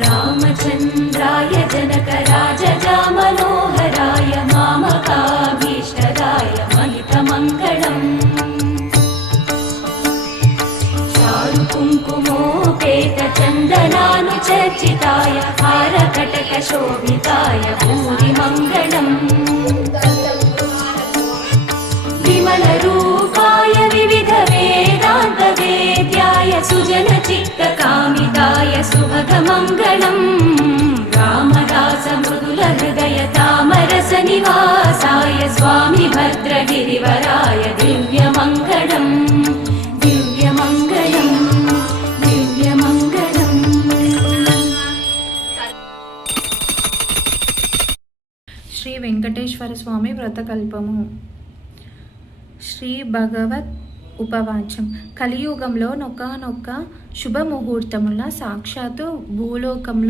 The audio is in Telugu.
रामचन्द्राय जनकराजजा मनोहराय मामकाभीष्टदाय महितमङ्गलम् चारुकुङ्कुमोपेतचन्दनानुचर्चिताय हारकटकशोभिताय भूरिमङ्गलम् विमलरूपाय विविधवेदान्तवेद्याय सुजनचित्तकामिताय सुभगमङ्गलम् रामदासमृदुलहृदय तामरसनिवासाय स्वामि भद्रगिरिवराय दिव्यमङ्गलम् दिव्यमङ्गलम् दिव्यमङ्गलम्। శ్రీ వెంకటేశ్వర స్వామి వ్రతకల్పము. శ్రీ భగవత్ ఉపవాచం. కలియుగంలో నొకానొక్క శుభముహూర్తమున సాక్షాత్తు భూలోకంలో